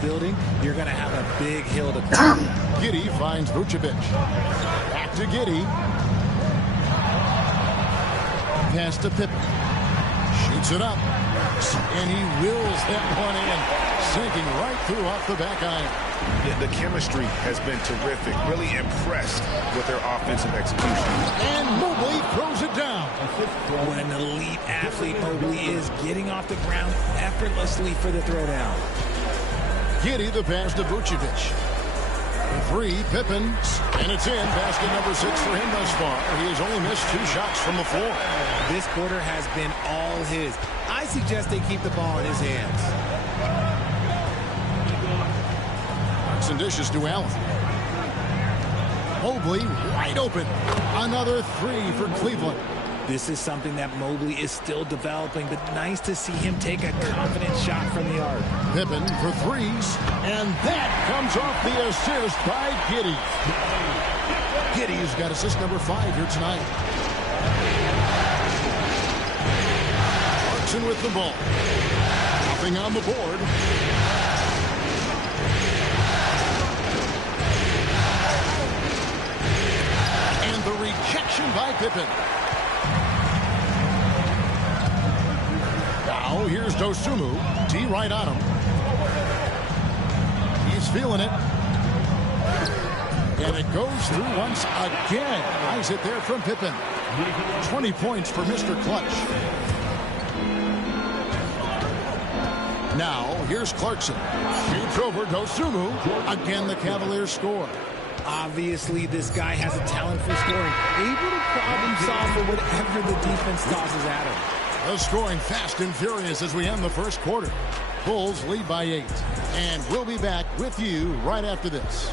building, you're going to have a big hill to climb. Giddey finds Vucevic. Back to Giddey. Pass to Pippen. Shoots it up. And he wills that one in. Sinking right through off the back iron. Yeah, the chemistry has been terrific. Really impressed with their offensive execution. And Mobley throws it down. What an elite athlete Mobley is, getting off the ground effortlessly for the throwdown. Giddey the pass to Vucevic. The three, Pippen, and it's in. Basket number 6 for him thus far. He has only missed 2 shots from the floor. This quarter has been all his. I suggest they keep the ball in his hands. And dishes to Allen. Mobley wide open. Another 3 for Cleveland. This is something that Mobley is still developing, but nice to see him take a confident shot from the arc. Pippen for 3s, and that comes off the assist by Giddey. Giddey's got assist number 5 here tonight. Clarkson with the ball. Nothing on the board. And the rejection by Pippen. Now here's Dosunmu. D right on him. He's feeling it. And it goes through once again. Nice it there from Pippen. 20 points for Mr. Clutch. Now here's Clarkson. Shoots over Dosunmu. Again the Cavaliers score. Obviously, this guy has a talent for scoring. Able to problem solve for whatever the defense tosses at him. The scoring fast and furious as we end the first quarter. Bulls lead by 8. And we'll be back with you right after this.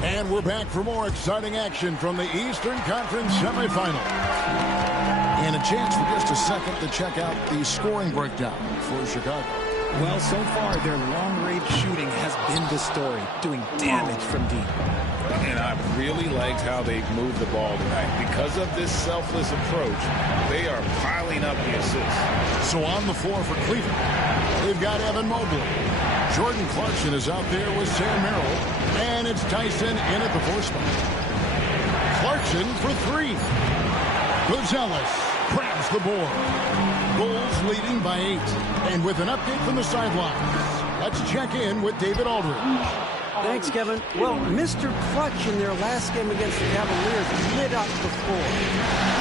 And we're back for more exciting action from the Eastern Conference semifinal. And a chance for just a second to check out the scoring breakdown for Chicago. Well, so far, their long-range shooting has been the story, doing damage from deep. And I've really liked how they've moved the ball tonight. Because of this selfless approach, they are piling up the assists. So on the floor for Cleveland, they've got Evan Mobley. Jordan Clarkson is out there with Sam Merrill. And it's Tyson in at the 4 spot. Clarkson for 3. Gonzalez grabs the board. Bulls leading by 8. And with an update from the sidelines, let's check in with David Aldridge. Thanks, Kevin. Well, Mr. Clutch in their last game against the Cavaliers lit up the floor.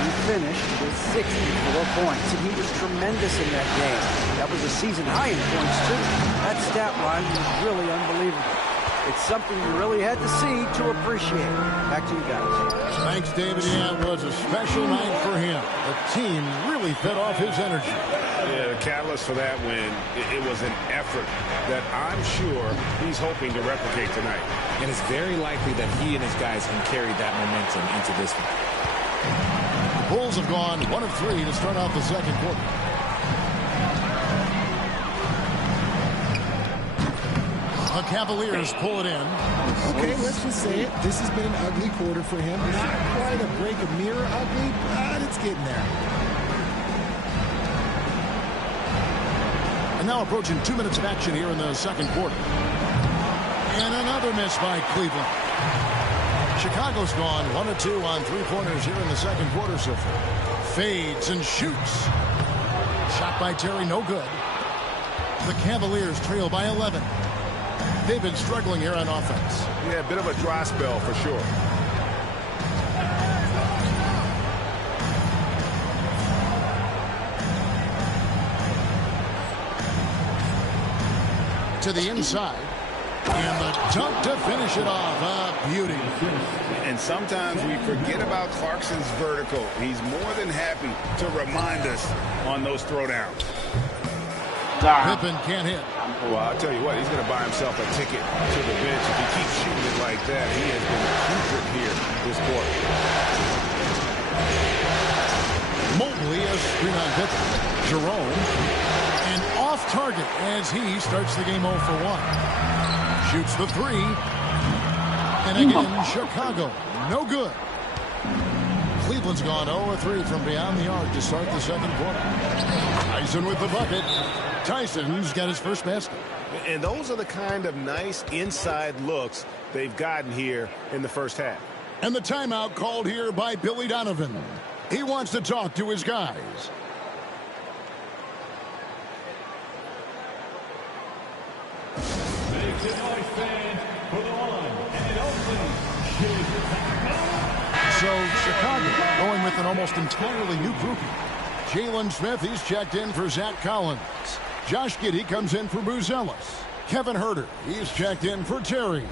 He finished with 64 points, and he was tremendous in that game. That was a season high in points, too. That stat line was really unbelievable. It's something you really had to see to appreciate. Back to you guys. Thanks, David. Yeah, it was a special night for him. The team really fed off his energy. Yeah, the catalyst for that win, it was an effort that I'm sure he's hoping to replicate tonight. And it's very likely that he and his guys can carry that momentum into this one. The Bulls have gone 1 of 3 to start out the second quarter. The Cavaliers pull it in. Okay, let's just say it. This has been an ugly quarter for him. Not quite a break of mirror ugly, but it's getting there. And now approaching 2 minutes of action here in the second quarter. And another miss by Cleveland. Chicago's gone 1 of 2 on 3-pointers here in the second quarter so far. Fades and shoots. Shot by Terry, no good. The Cavaliers trail by 11. They've been struggling here on offense. Yeah, a bit of a dry spell for sure. To the inside. And the dunk to finish it off. A beauty. And sometimes we forget about Clarkson's vertical. He's more than happy to remind us on those throwdowns. Pippen can't hit. Well, I'll tell you what, he's going to buy himself a ticket to the bench. If he keeps shooting it like that, he has been putrid here this quarter. Mobley a screen on Pippen. Jerome. And off target as he starts the game 0 for 1. Shoots the 3. And again, Chicago. No good. Cleveland's gone 0-3 from beyond the arc to start the second quarter. Tyson with the bucket. Tyson's got his first basket. And those are the kind of nice inside looks they've gotten here in the first half. And the timeout called here by Billy Donovan. He wants to talk to his guys. So Chicago going with an almost entirely new grouping. Jalen Smith, he's checked in for Zach Collins. Josh Giddey comes in for Buzelis. Kevin Huerter, he's checked in for Terry.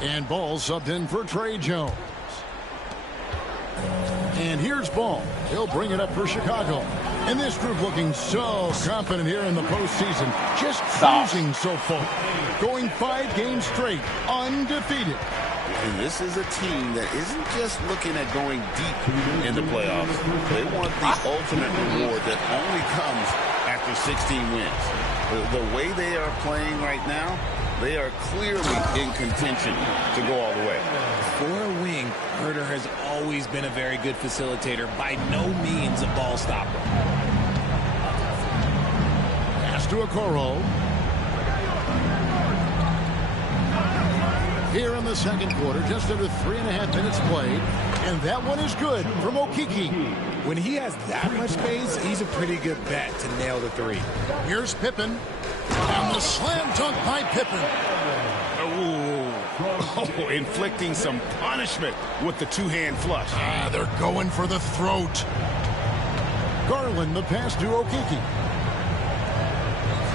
And Ball subbed in for Trey Jones. And here's Ball. He'll bring it up for Chicago. And this group looking so confident here in the postseason. Just cruising so far. Going 5 games straight, undefeated. And this is a team that isn't just looking at going deep in the playoffs. They want the ultimate reward that only comes after 16 wins. The way they are playing right now, they are clearly in contention to go all the way. For a wing, Huerter has always been a very good facilitator. By no means a ball stopper. Pass to Okoro. Here in the second quarter, just under 3.5 minutes played. And that one is good from Okiki. When he has that much space, he's a pretty good bet to nail the 3. Here's Pippen. And the slam dunk by Pippen. Oh, inflicting some punishment with the two-hand flush. They're going for the throat. Garland, the pass to Okiki.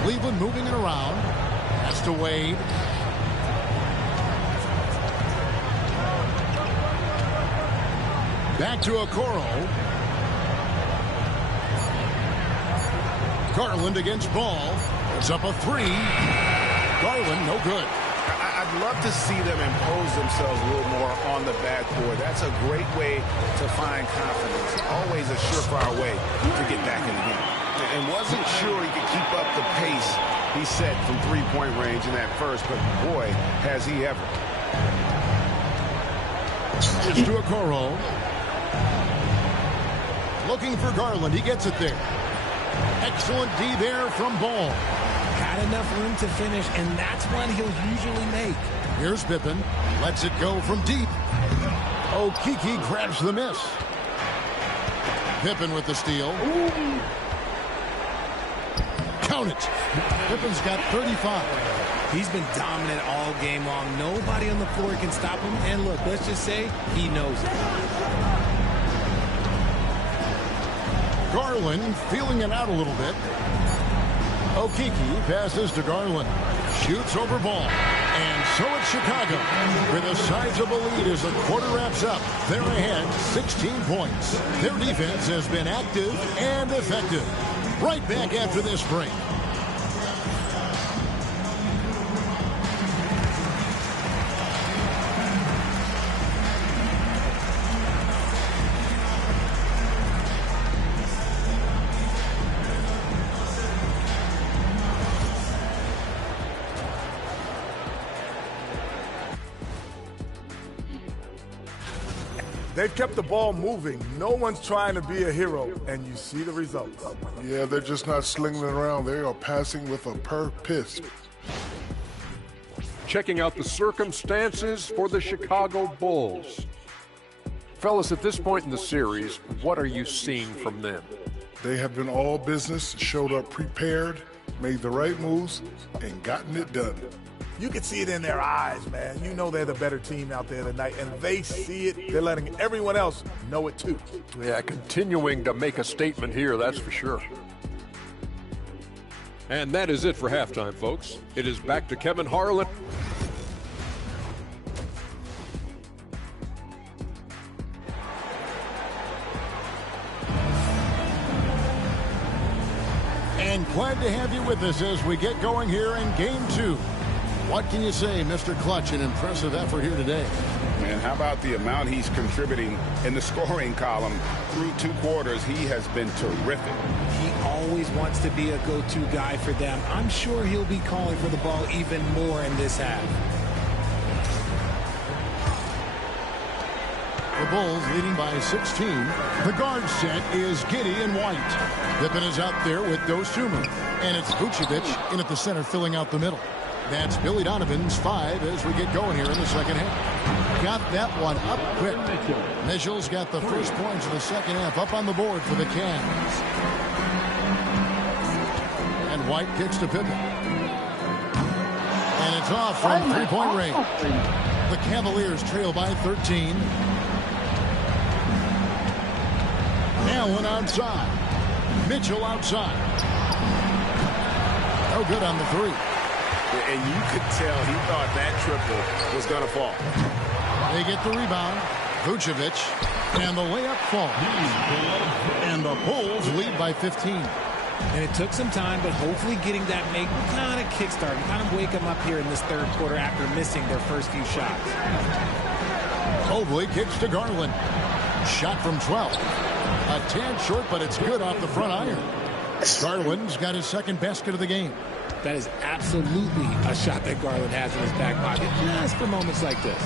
Cleveland moving it around. Pass to Wade. Back to Okoro. Garland against Ball. It's up a 3. Garland, no good. I'd love to see them impose themselves a little more on the backboard. That's a great way to find confidence. Always a surefire way to get back in the game. And wasn't sure he could keep up the pace he set from three-point range in that first, but boy, has he ever. It's to Okoro. Looking for Garland. He gets it there. Excellent D there from Ball. Had enough room to finish, and that's one he'll usually make. Here's Pippen. Lets it go from deep. Okiki grabs the miss. Pippen with the steal. Count it. Pippen's got 35. He's been dominant all game long. Nobody on the floor can stop him. And look, let's just say he knows it. Garland feeling it out a little bit. Okiki passes to Garland. Shoots over Ball. And so it's Chicago with a sizable lead as the quarter wraps up. They're ahead 16 points. Their defense has been active and effective. Right back after this break. They've kept the ball moving. No one's trying to be a hero, and you see the results. Yeah, they're just not slinging it around. They are passing with a purpose. Checking out the circumstances for the Chicago Bulls. Fellas, at this point in the series, what are you seeing from them? They have been all business, showed up prepared, made the right moves, and gotten it done. You can see it in their eyes, man. You know they're the better team out there tonight, and they see it. They're letting everyone else know it too. Yeah, continuing to make a statement here, that's for sure. And that is it for halftime, folks. It is back to Kevin Harlan. And glad to have you with us as we get going here in Game 2. What can you say, Mr. Clutch? An impressive effort here today. Man, how about the amount he's contributing in the scoring column through 2 quarters? He has been terrific. He always wants to be a go-to guy for them. I'm sure he'll be calling for the ball even more in this half. The Bulls leading by 16. The guard set is Giddey and White. Pippen is out there with Dosunmu. And it's Vucevic in at the center filling out the middle. That's Billy Donovan's 5 as we get going here in the second half. Got that one up quick. Mitchell's got the first points of the second half up on the board for the Cavs. And White kicks to Pippen. And it's off from three-point range. The Cavaliers trail by 13. Allen outside. Mitchell outside. No good on the 3. And you could tell he thought that triple was going to fall. They get the rebound. Vucevic. And the layup falls. And the Bulls lead by 15. And it took some time, but hopefully getting that make kind of kickstart and kind of wake them up here in this third quarter after missing their first few shots. Mobley kicks to Garland. Shot from 12. A tad short, but it's good off the front iron. Garland's got his second basket of the game. That is absolutely a shot that Garland has in his back pocket just for moments like this.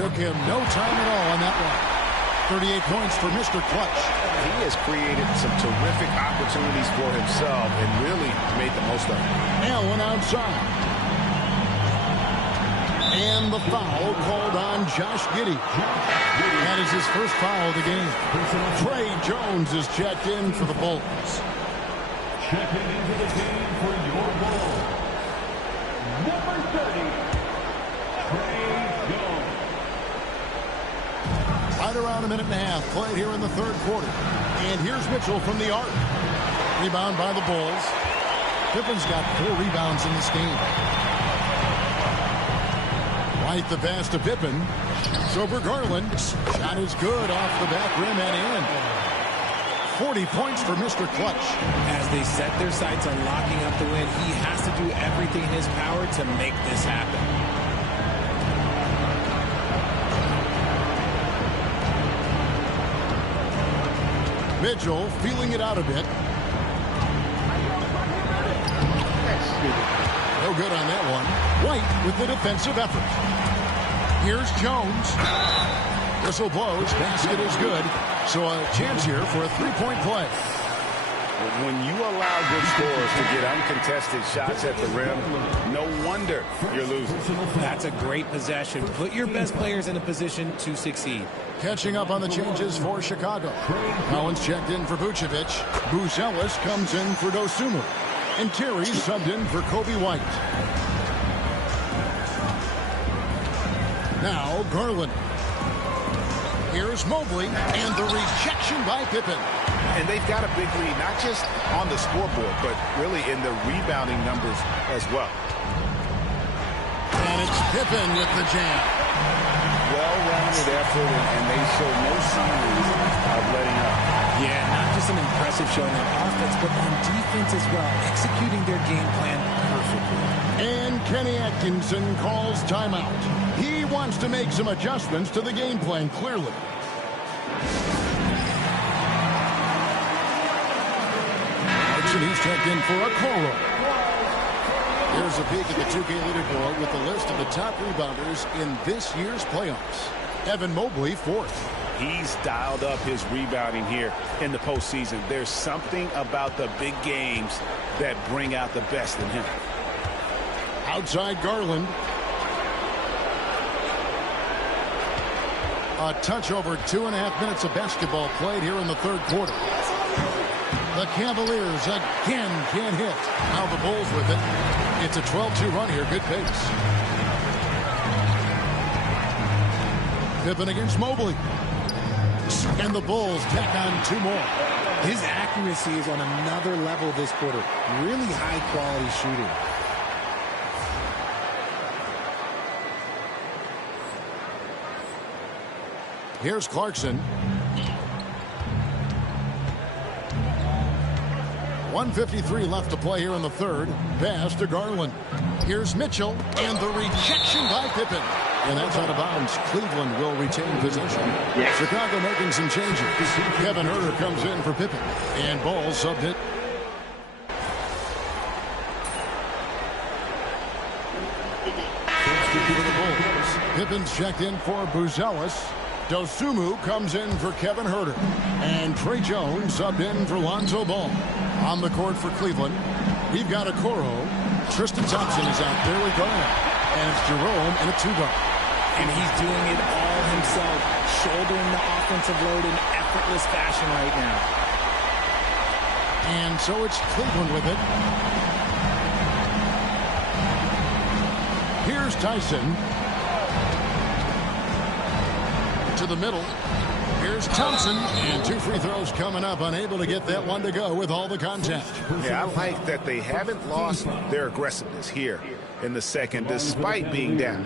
Took him no time at all on that one. 38 points for Mr. Clutch. He has created some terrific opportunities for himself and really made the most of it. Allen outside. And the foul called on Josh Giddey. That is his first foul of the game. Trey Jones is checked in for the Bulls. Checking into the game for your Bulls, number 30, Trey Jones. Right around a minute and a half played here in the third quarter. And here's Mitchell from the arc. Rebound by the Bulls. Pippen's got 4 rebounds in this game. White the pass to Pippen. Sober Garland. Shot is good off the back rim and in. 40 points for Mr. Clutch. As they set their sights on locking up the win, he has to do everything in his power to make this happen. Mitchell feeling it out a bit. No good on that one. White with the defensive effort. Here's Jones. Whistle blows. Basket is good. So a chance here for a 3-point play. When you allow good scorers to get uncontested shots at the rim, no wonder you're losing. That's a great possession. Put your best players in a position to succeed. Catching up on the changes for Chicago. Collins checked in for Vucevic. Buzelis comes in for Dosunmu. And Terry subbed in for Kobe White. Now Garland. Here's Mobley, and the rejection by Pippen. And they've got a big lead, not just on the scoreboard, but really in the rebounding numbers as well. And it's Pippen with the jam. Well-rounded effort, and they show no signs of letting up. Yeah, not just an impressive showing on offense, but on defense as well, executing their game plan perfectly. And Kenny Atkinson calls timeout. He wants to make some adjustments to the game plan, clearly. Clarkson, he's checked in for a Coro. Here's a peek at the 2K leaderboard with the list of the top rebounders in this year's playoffs. Evan Mobley, 4th. He's dialed up his rebounding here in the postseason. There's something about the big games that bring out the best in him. Outside Garland. A touch over 2.5 minutes of basketball played here in the third quarter. The Cavaliers again can't hit. Now the Bulls with it. It's a 12-2 run here. Good pace. Pippen against Mobley. And the Bulls tack on 2 more. His accuracy is on another level this quarter. Really high-quality shooting. Here's Clarkson. 1:53 left to play here in the third. Pass to Garland. Here's Mitchell, and the rejection by Pippen. And that's out of bounds. Cleveland will retain possession. Chicago making some changes. Kevin Huerter comes in for Pippen. And Ball subbed it. For the Bulls. Pippen's checked in for Buzelis. Dosumu comes in for Kevin Huerter. And Trey Jones subbed in for Lonzo Ball. On the court for Cleveland, we've got Okoro. Tristan Thompson is out there with Garland. And it's Jerome and a two-guard. And he's doing it all himself, shouldering the offensive load in effortless fashion right now. And so it's Cleveland with it. Here's Tyson. To the middle. Here's Thompson. And 2 free throws coming up. Unable to get that one to go with all the contact. Yeah, I like that they haven't lost their aggressiveness here in the second, despite being down.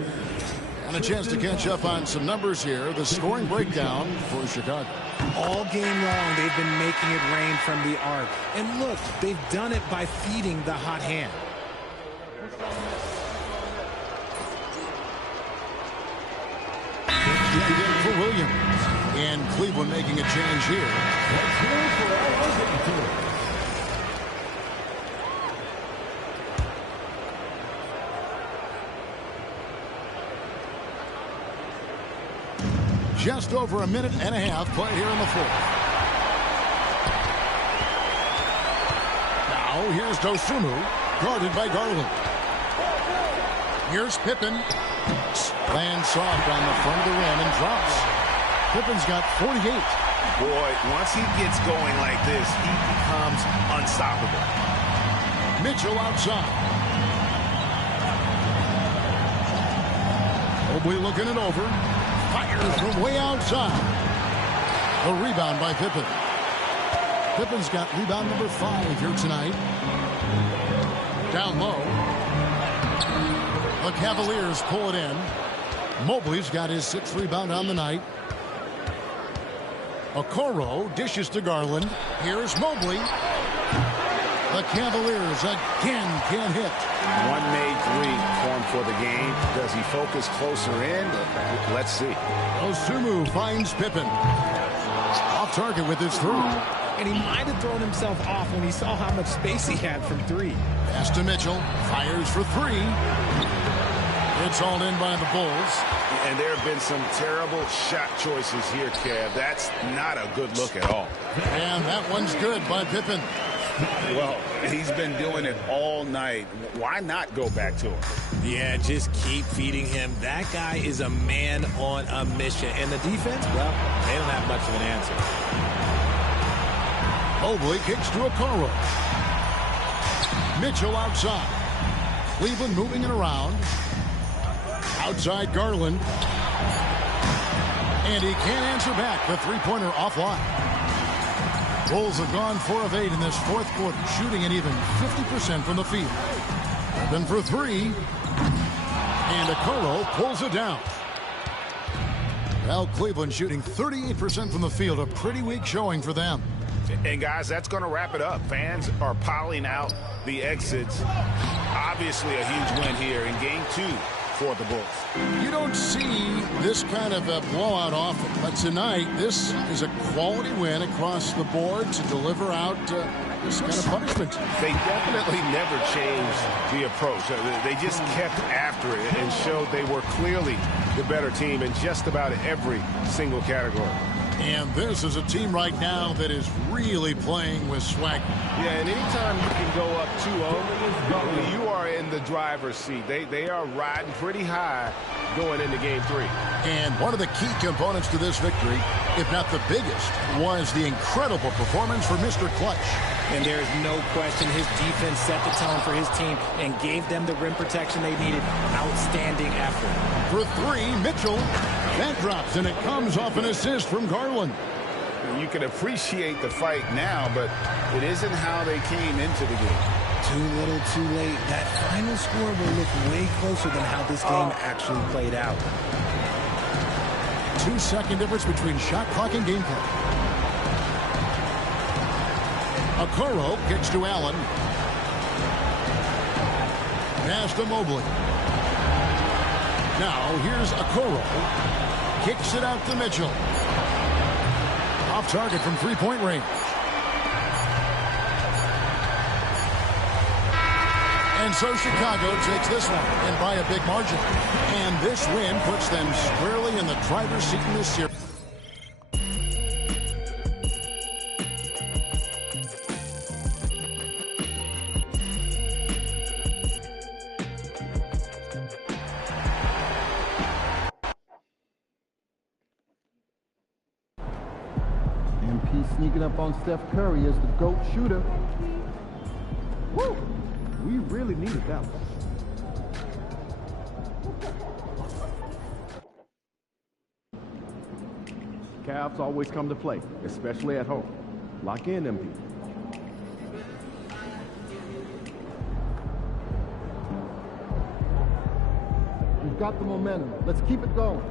And a chance to catch up on some numbers here. The scoring breakdown for Chicago. All game long, they've been making it rain from the arc. And look, they've done it by feeding the hot hand. For Williams. And Cleveland making a change here. Just over a minute and a half played here in the fourth. Now here's Dosumu, guarded by Garland. Here's Pippen. Lands soft on the front of the rim and drops. Pippen's got 48. Boy, once he gets going like this, he becomes unstoppable. Mitchell outside. Mobley looking it over. Fires from way outside. A rebound by Pippen. Pippen's got rebound number 5 here tonight. Down low. The Cavaliers pull it in. Mobley's got his 6th rebound on the night. Okoro dishes to Garland. Here's Mobley. The Cavaliers again can't hit. One made 3 formed for the game. Does he focus closer in? Let's see. Dosumu finds Pippen. Off target with his 3. And he might have thrown himself off when he saw how much space he had from 3. Pass to Mitchell. Fires for 3. It's all in by the Bulls. And there have been some terrible shot choices here, Kev. That's not a good look at all. And that one's good by Pippen. Well, he's been doing it all night. Why not go back to him? Yeah, just keep feeding him. That guy is a man on a mission. And the defense, well, they don't have much of an answer. Mobley kicks to Okoro. Mitchell outside. Cleveland moving it around. Outside Garland. And he can't answer back. The three-pointer offline. Bulls have gone 4 of 8 in this fourth quarter, shooting an even 50% from the field. Then for 3. And Okoro pulls it down. Well, Cleveland shooting 38% from the field. A pretty weak showing for them. And guys, that's going to wrap it up. Fans are piling out the exits. Obviously a huge win here in game 2 for the Bulls. You don't see this kind of a blowout often, but tonight this is a quality win across the board to deliver out this kind of punishment. They definitely never changed the approach. They just kept after it and showed they were clearly the better team in just about every single category. And this is a team right now that is really playing with swagger. Yeah, and anytime you can go up 2-0, you are in the driver's seat. They are riding pretty high going into game 3. And one of the key components to this victory, if not the biggest, was the incredible performance for Mr. Clutch. And there is no question his defense set the tone for his team and gave them the rim protection they needed. Outstanding effort. For 3, Mitchell. That drops, and it comes off an assist from Garland. You can appreciate the fight now, but it isn't how they came into the game. Too little, too late. That final score will look way closer than how this game actually played out. 2-second difference between shot clock and game clock. Okoro kicks to Allen. Pass to Mobley. Now here's Okoro. Kicks it out to Mitchell. Off target from three-point range. And so Chicago takes this one, and by a big margin. And this win puts them squarely in the driver's seat in this series. MP sneaking up on Steph Curry as the GOAT shooter. Woo! We really needed that one. Cavs always come to play, especially at home. Lock in, MP. We've got the momentum. Let's keep it going.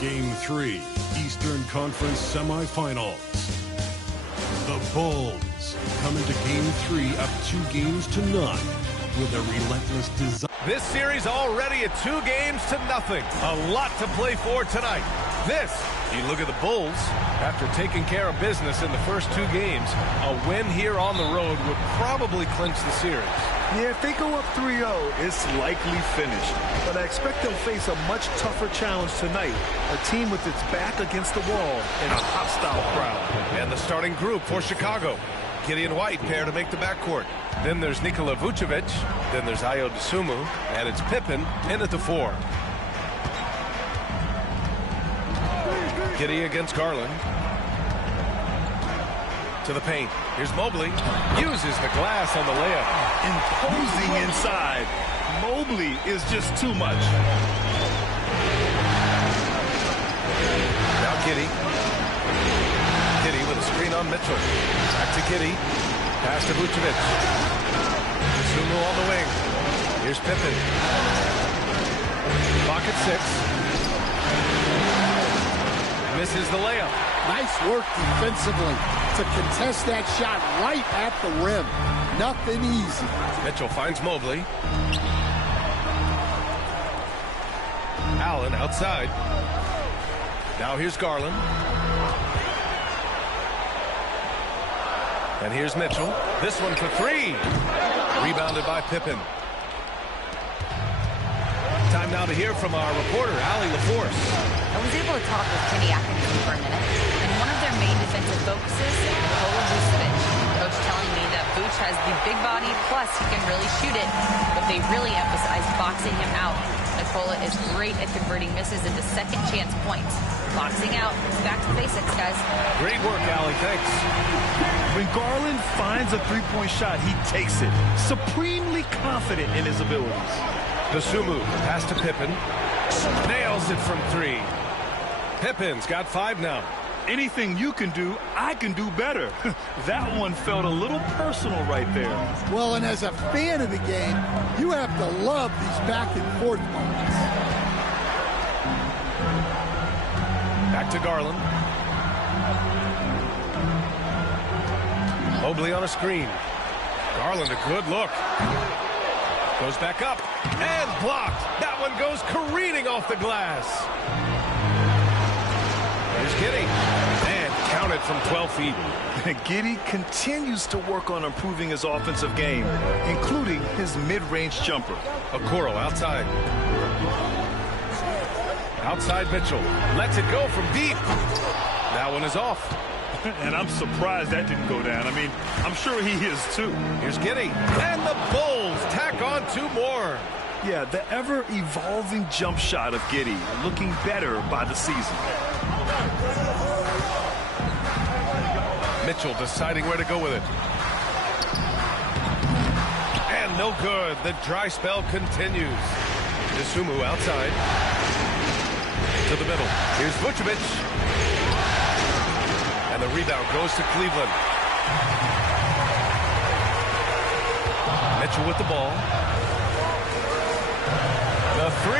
Game 3, Eastern Conference Semifinals. The Bulls come into Game 3 up 2-0 with a relentless desire. This series already at 2-0. A lot to play for tonight. This, you look at the Bulls, after taking care of business in the first 2 games, a win here on the road would probably clinch the series. Yeah, if they go up 3-0, it's likely finished. But I expect they'll face a much tougher challenge tonight. A team with its back against the wall and a hostile crowd. And the starting group for Chicago. Gideon White pair to make the backcourt. Then there's Nikola Vucevic. Then there's Ayo Dosunmu. And it's Pippen in at the 4. Giddey against Garland. To the paint. Here's Mobley. Uses the glass on the layup. Imposing inside. Mobley is just too much. Now Giddey. Giddey with a screen on Mitchell. Back to Giddey. Pass to Vucevic. Sumu on the wing. Here's Pippen. Clock at 6. Misses the layup. Nice work defensively to contest that shot right at the rim. Nothing easy. Mitchell finds Mobley. Allen outside. Now here's Garland. And here's Mitchell. This one for 3. Rebounded by Pippen. Time now to hear from our reporter, Allie LaForce. I was able to talk with Kenny Atkinson for a minute, and one of their main defensive focuses, Nikola Vucevic. Coach telling me that Vuce has the big body, plus he can really shoot it, but they really emphasize boxing him out. Nikola is great at converting misses into second chance points. Boxing out. It's back to the basics, guys. Great work, Allie. Thanks. When Garland finds a three-point shot, he takes it. Supremely confident in his abilities. Dosunmu, pass to Pippen. Nails it from 3. Pippen's got 5 now. Anything you can do, I can do better. That one felt a little personal right there. Well, and as a fan of the game, you have to love these back and forth moments. Back to Garland. Mobley on a screen. Garland, a good look. Goes back up and blocked. That one goes careening off the glass. Here's Giddey. And counted from 12 feet. Giddey continues to work on improving his offensive game, including his mid-range jumper. Okoro outside. Outside Mitchell. Lets it go from deep. That one is off. And I'm surprised that didn't go down. I mean, I'm sure he is too. Here's Giddey. And the Bulls tack on 2 more. Yeah, the ever-evolving jump shot of Giddey looking better by the season. Mitchell deciding where to go with it. And no good. The dry spell continues. Dosunmu outside. To the middle. Here's Vucevic. And the rebound goes to Cleveland. Mitchell with the ball. The 3.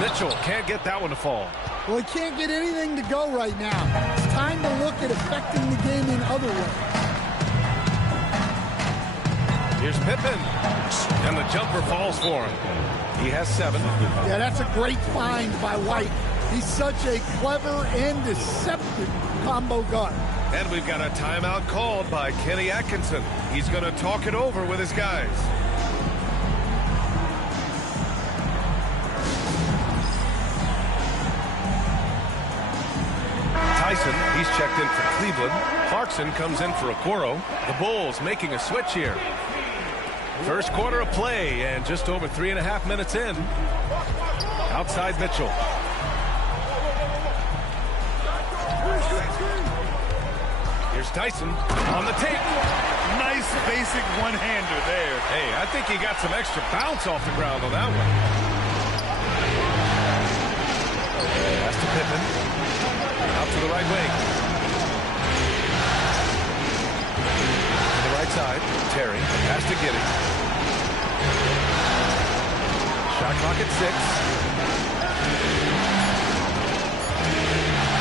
Mitchell can't get that one to fall. Well, he can't get anything to go right now. It's time to look at affecting the game in other ways. Here's Pippen. And the jumper falls for him. He has 7. Yeah, that's a great find by White. He's such a clever and deceptive combo guard. And we've got a timeout called by Kenny Atkinson. He's going to talk it over with his guys. Tyson, he's checked in for Cleveland. Clarkson comes in for Okoro. The Bulls making a switch here. First quarter of play and just over 3.5 minutes in. Outside Mitchell. Here's Tyson on the tape. Nice basic one-hander there. Hey, I think he got some extra bounce off the ground on that one. Pass to Pippen. Out to the right wing. To the right side. Terry. Pass to Giddey. Shot clock at 6.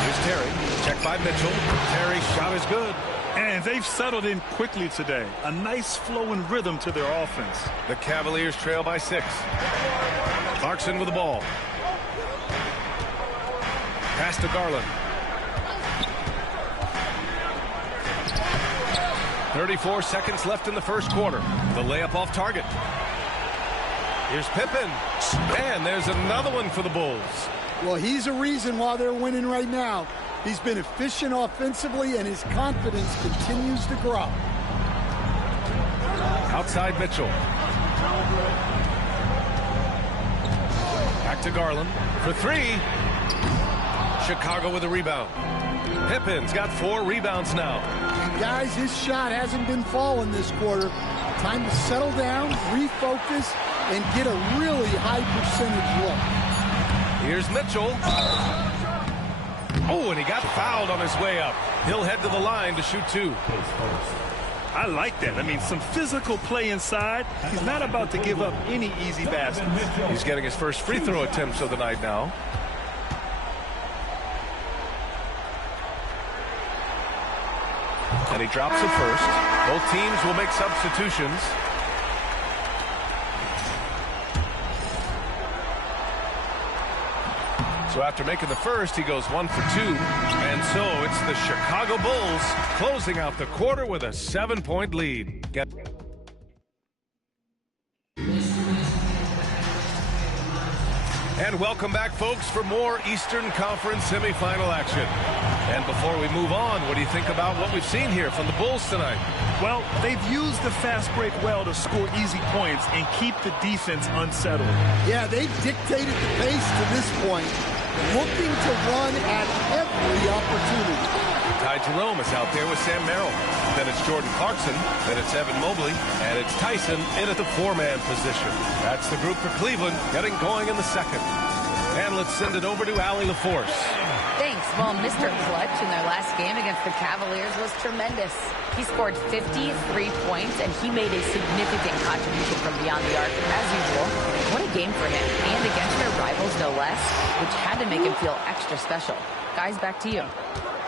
Here's Terry. Check by Mitchell. Terry's shot is good. And they've settled in quickly today. A nice flow and rhythm to their offense. The Cavaliers trail by 6. Clarkson with the ball. Pass to Garland. 34 seconds left in the first quarter. The layup off target. Here's Pippen. And there's another one for the Bulls. Well, he's a reason why they're winning right now. He's been efficient offensively, and his confidence continues to grow. Outside Mitchell. Back to Garland for 3. Chicago with a rebound. Pippen's got 4 rebounds now. And guys, his shot hasn't been falling this quarter. Time to settle down, refocus, and get a really high percentage look. Here's Mitchell. Oh, and he got fouled on his way up. He'll head to the line to shoot 2. I like that. I mean, some physical play inside. He's not about to give up any easy baskets. He's getting his first free throw attempts of the night now. And he drops it first. Both teams will make substitutions. So after making the first, he goes 1 for 2. And so it's the Chicago Bulls closing out the quarter with a 7-point lead. And welcome back, folks, for more Eastern Conference semifinal action. And before we move on, what do you think about what we've seen here from the Bulls tonight? Well, they've used the fast break well to score easy points and keep the defense unsettled. Yeah, they've dictated the pace to this point, looking to run at every opportunity. Ty Jerome is out there with Sam Merrill. Then it's Jordan Clarkson. Then it's Evan Mobley. And it's Tyson in at the 4-man position. That's the group for Cleveland getting going in the second. And let's send it over to Allie LaForce. Thanks. Well, Mr. Clutch in their last game against the Cavaliers was tremendous. He scored 53 points, and he made a significant contribution from beyond the arc, as usual. What a game for him, and against their rivals, no less, which had to make him feel extra special. Guys, back to you.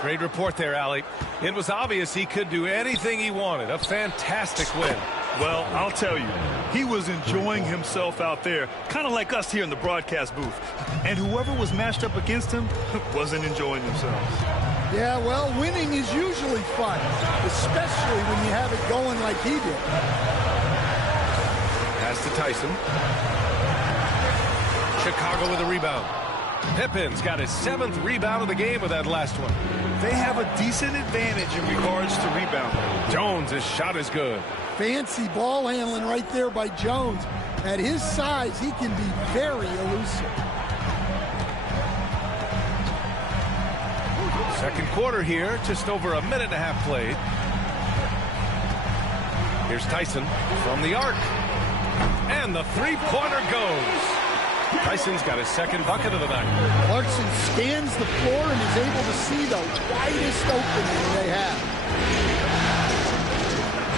Great report there, Allie. It was obvious he could do anything he wanted. A fantastic win. Well, I'll tell you, he was enjoying himself out there, kind of like us here in the broadcast booth. And whoever was matched up against him wasn't enjoying themselves. Yeah, well, winning is usually fun, especially when you have it going like he did. Pass to Tyson. Chicago with a rebound. Pippen's got his 7th rebound of the game with that last one. They have a decent advantage in regards to rebounding. Jones' shot is good. Fancy ball handling right there by Jones. At his size, he can be very elusive. Second quarter here, just over a minute and a half played. Here's Tyson from the arc. And the three-pointer goes. Tyson's got his second bucket of the night. Clarkson scans the floor and is able to see the widest opening they have.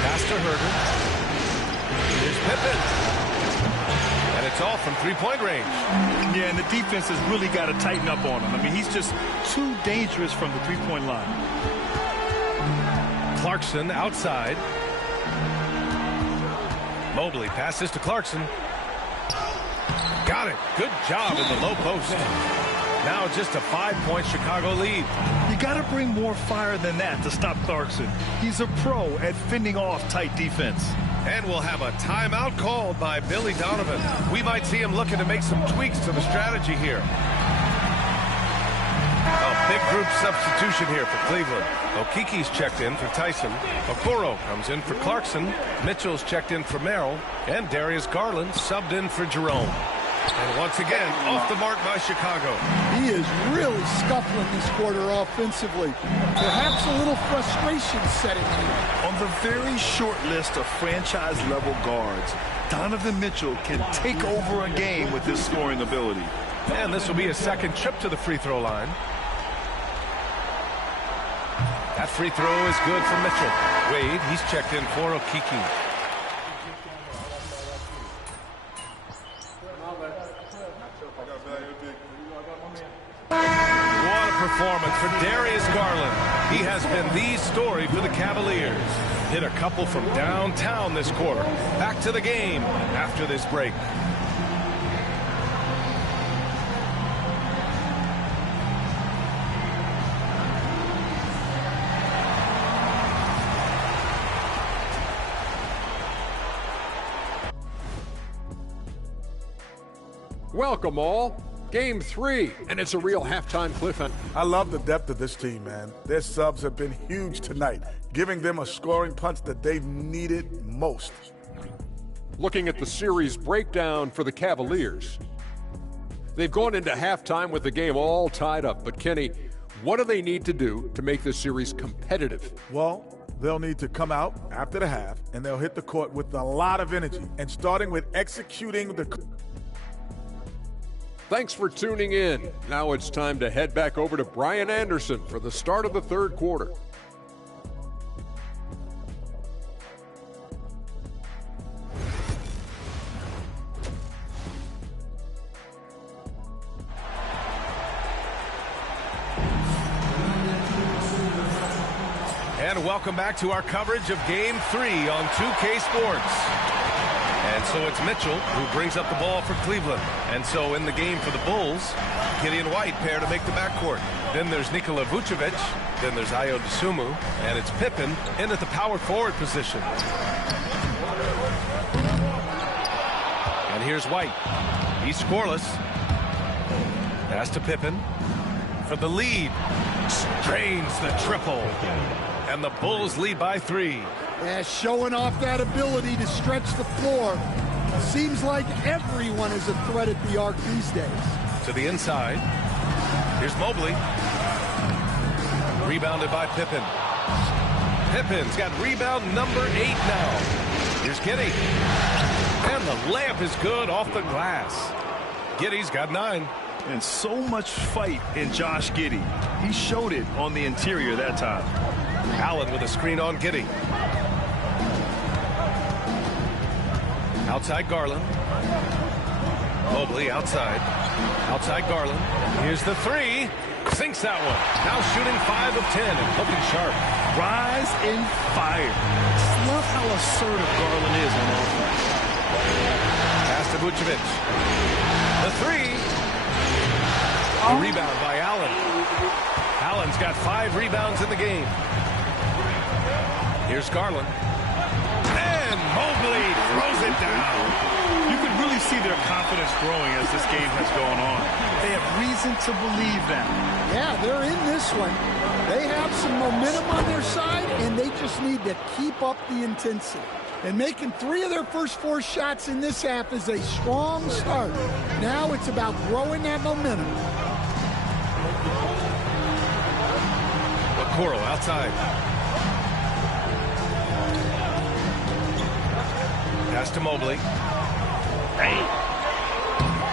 Pass to Herder. Here's Pippen. And it's all from three-point range. Yeah, and the defense has really got to tighten up on him. I mean, he's just too dangerous from the three-point line. Clarkson outside. Mobley passes to Clarkson. Got it. Good job in the low post. Now just a 5-point Chicago lead. You got to bring more fire than that to stop Clarkson. He's a pro at fending off tight defense. And we'll have a timeout called by Billy Donovan. We might see him looking to make some tweaks to the strategy here. A big group substitution here for Cleveland. Okiki's checked in for Tyson. Okoro comes in for Clarkson. Mitchell's checked in for Merrill. And Darius Garland subbed in for Jerome. And once again, off the mark by Chicago. He is really scuffling this quarter offensively. Perhaps a little frustration setting in. On the very short list of franchise-level guards, Donovan Mitchell can take over a game with his scoring ability. And this will be his second trip to the free throw line. That free throw is good for Mitchell. Wade, he's checked in for Okiki. What a performance for Darius Garland. He has been the story for the Cavaliers. Hit a couple from downtown this quarter. Back to the game after this break. Welcome all. Game 3, and it's a real halftime cliffhanger. I love the depth of this team, man. Their subs have been huge tonight, giving them a scoring punch that they've needed most. Looking at the series breakdown for the Cavaliers. They've gone into halftime with the game all tied up, but Kenny, what do they need to do to make this series competitive? Well, they'll need to come out after the half, and they'll hit the court with a lot of energy, and starting with executing the Thanks for tuning in. Now it's time to head back over to Brian Anderson for the start of the third quarter. And welcome back to our coverage of Game 3 on 2K Sports. And so it's Mitchell who brings up the ball for Cleveland. And so in the game for the Bulls, Giddey and White pair to make the backcourt. Then there's Nikola Vucevic. Then there's Ayo Dosunmu. And it's Pippen in at the power forward position. And here's White. He's scoreless. Pass to Pippen for the lead. Drains the triple. And the Bulls lead by 3. Yeah, showing off that ability to stretch the floor. Seems like everyone is a threat at the arc these days. To the inside. Here's Mobley. Rebounded by Pippen. Pippen's got rebound number 8 now. Here's Giddey. And the layup is good off the glass. Giddey's got 9. And so much fight in Josh Giddey. He showed it on the interior that time. Allen with a screen on Giddey. Outside Garland. Mobley outside. Outside Garland. Here's the 3. Sinks that one. Now shooting 5 of 10 and looking sharp. Rise in fire. Just love how assertive Garland is on offense. Pass to Vucevic. The 3. A rebound by Allen. Allen's got 5 rebounds in the game. Here's Garland. And Mobley throws it down. You can really see their confidence growing as this game has gone on. They have reason to believe that. Yeah, they're in this one. They have some momentum on their side, and they just need to keep up the intensity. And making 3 of their first 4 shots in this half is a strong start. Now it's about growing that momentum. Okoro outside. Pass to Mobley.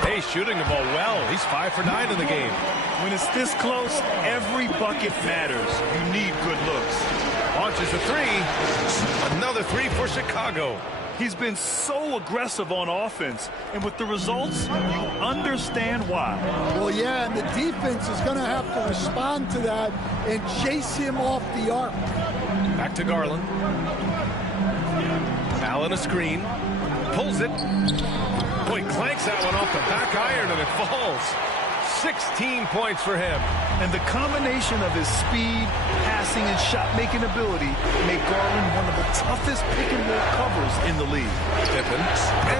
Hey, shooting the ball well. He's 5 for 9 in the game. When it's this close, every bucket matters. You need good looks. Launches a 3. Another 3 for Chicago. He's been so aggressive on offense, and with the results, you understand why. Well, yeah, and the defense is going to have to respond to that and chase him off the arc. Back to Garland. Allen a screen. Pulls it. Boy, clanks that one off the back iron, and it falls. 16 points for him. And the combination of his speed, passing, and shot-making ability make Garland one of the toughest pick-and-roll covers in the league. Pippen.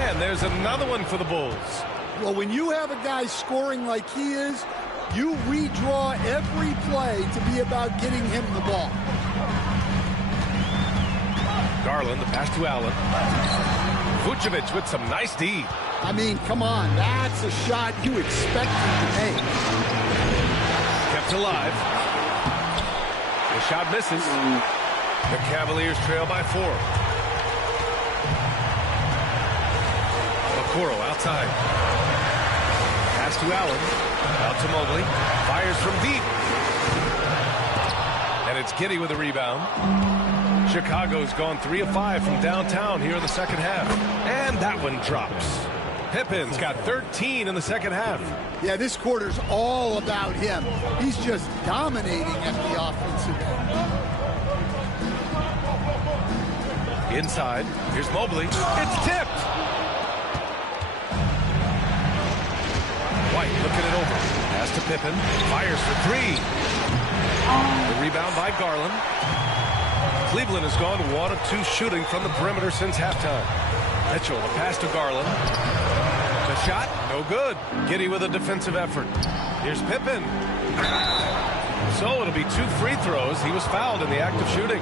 And there's another one for the Bulls. Well, when you have a guy scoring like he is, you redraw every play to be about getting him the ball. Garland, the pass to Allen. Vucevic with some nice D. I mean, come on. That's a shot you expect him to make. Kept alive. The shot misses. The Cavaliers trail by 4. Okoro outside. Pass to Allen. Out to Mobley. Fires from deep. And it's Giddey with a rebound. Chicago's gone 3 of 5 from downtown here in the second half. And that one drops. Pippen's got 13 in the second half. Yeah, this quarter's all about him. He's just dominating at the offensive end. Inside. Here's Mobley. It's tipped. White looking it over. Pass to Pippen. Fires for 3. The rebound by Garland. Cleveland has gone 1 of 2 shooting from the perimeter since halftime. Mitchell, a pass to Garland. The shot, no good. Giddey with a defensive effort. Here's Pippen. So it'll be 2 free throws. He was fouled in the act of shooting.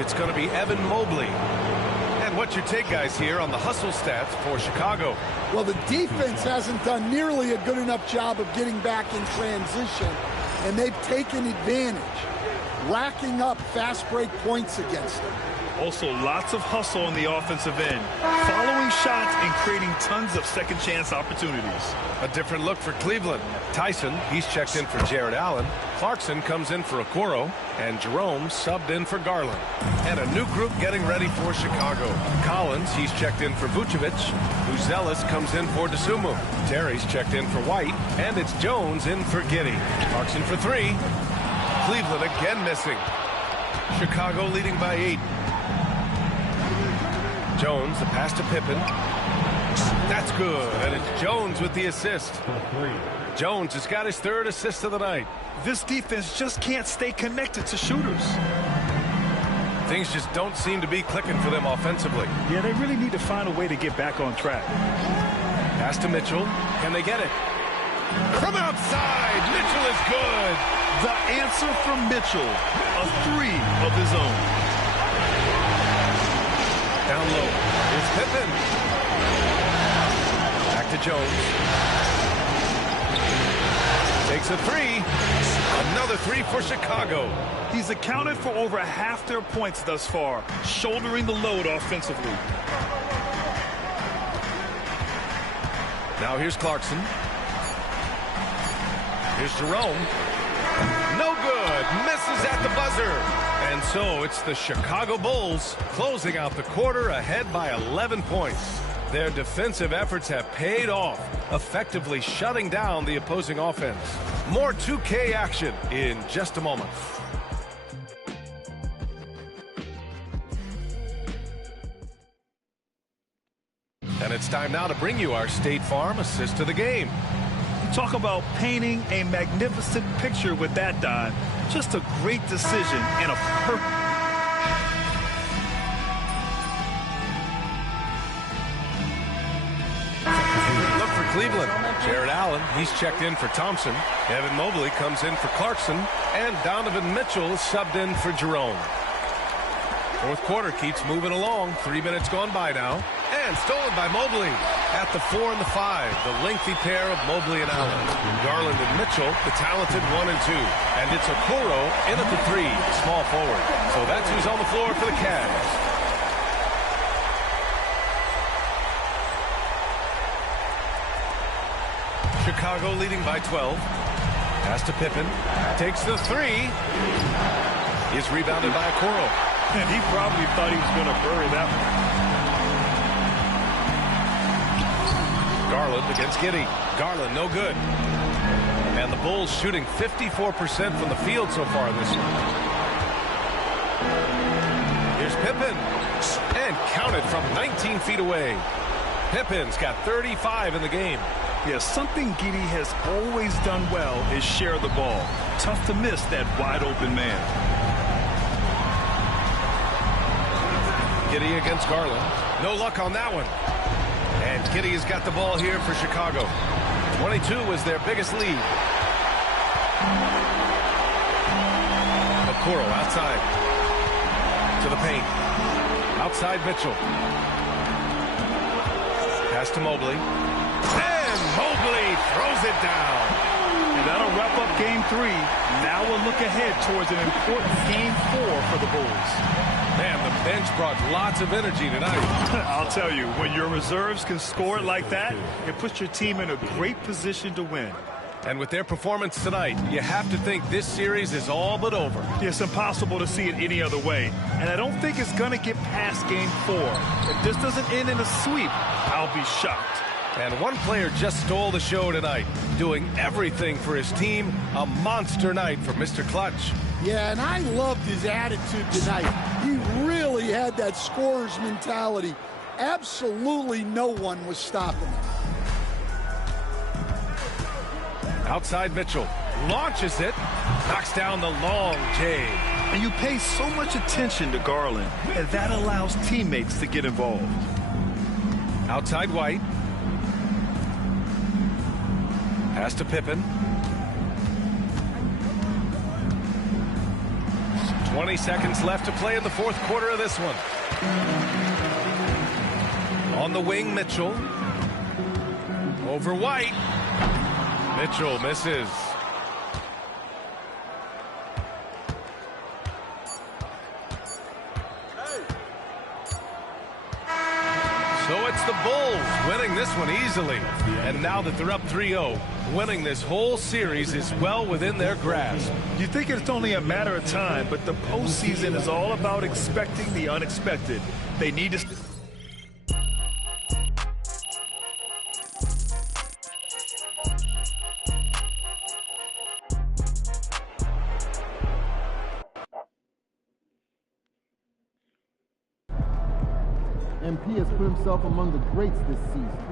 It's going to be Evan Mobley. And what's your take, guys, here on the hustle stats for Chicago? Well, the defense hasn't done nearly a good enough job of getting back in transition, and they've taken advantage, racking up fast break points against them. Also, lots of hustle on the offensive end, following shots and creating tons of second chance opportunities. A different look for Cleveland. Tyson, he's checked in for Jared Allen. Clarkson comes in for Okoro, and Jerome subbed in for Garland. And a new group getting ready for Chicago. Collins, he's checked in for Vucevic. Uzelis comes in for DeSumo. Terry's checked in for White, and it's Jones in for Giddey. Clarkson for 3. Cleveland again missing. Chicago leading by 8. Jones, the pass to Pippen. That's good, and it's Jones with the assist. Jones has got his 3rd assist of the night. This defense just can't stay connected to shooters. Things just don't seem to be clicking for them offensively. Yeah, they really need to find a way to get back on track. Pass to Mitchell. Can they get it? From outside, Mitchell is good. The answer from Mitchell, a 3 of his own. Down low, it's Pippen. Back to Jones. Takes a 3. Another 3 for Chicago. He's accounted for over half their points thus far, shouldering the load offensively. Now here's Clarkson. Here's Jerome. No good. Misses at the buzzer. And so it's the Chicago Bulls closing out the quarter ahead by 11 points. Their defensive efforts have paid off, effectively shutting down the opposing offense. More 2K action in just a moment. And it's time now to bring you our State Farm assist of the game. Talk about painting a magnificent picture with that, Don. Just a great decision and a perfect. Look for Cleveland. Jared Allen, he's checked in for Thompson. Evan Mobley comes in for Clarkson. And Donovan Mitchell is subbed in for Jerome. 4th quarter keeps moving along. 3 minutes gone by now. And stolen by Mobley. At the 4 and the 5, the lengthy pair of Mobley and Allen. Garland and Mitchell, the talented 1 and 2. And it's Okoro in at the 3, small forward. So that's who's on the floor for the Cavs. Chicago leading by 12. Pass to Pippen. Takes the 3. Is rebounded by Okoro. And he probably thought he was going to bury that one. Garland against Giddey. Garland, no good. And the Bulls shooting 54% from the field so far in this one. Here's Pippen. And counted from 19 feet away. Pippen's got 35 in the game. Yeah, something Giddey has always done well is share the ball. Tough to miss that wide open man. Giddey against Garland. No luck on that one. And Giddey has got the ball here for Chicago. 22 was their biggest lead. Okoro outside. To the paint. Outside Mitchell. Pass to Mobley. And Mobley throws it down. And that'll wrap up game 3. Now we'll look ahead towards an important game 4 for the Bulls. Man, the bench brought lots of energy tonight. I'll tell you, when your reserves can score it like that, it puts your team in a great position to win. And with their performance tonight, you have to think this series is all but over. It's impossible to see it any other way. And I don't think it's going to get past game 4. If this doesn't end in a sweep, I'll be shocked. And one player just stole the show tonight, doing everything for his team. A monster night for Mr. Clutch. Yeah, and I loved his attitude tonight. He really had that scorer's mentality. Absolutely no one was stopping him. Outside Mitchell. Launches it. Knocks down the long J. And you pay so much attention to Garland, and that allows teammates to get involved. Outside White. Pass to Pippen. 20 seconds left to play in the 4th quarter of this one. On the wing, Mitchell. Over White. Mitchell misses. So it's the Bulls winning this one easily. And now that they're up 3-0, winning this whole series is well within their grasp. You think it's only a matter of time, but the postseason is all about expecting the unexpected. They need to... MP has put himself among the greats this season.